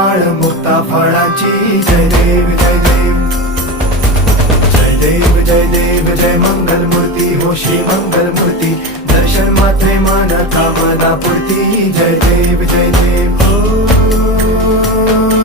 माळ मुक्ता फळाची जय देव जय देव जय देव जय देव जय मंगल मूर्ती हो श्री मंगल मूर्ती दर्शन मात्रे मन कामना पूर्ती जय देव जय देव हो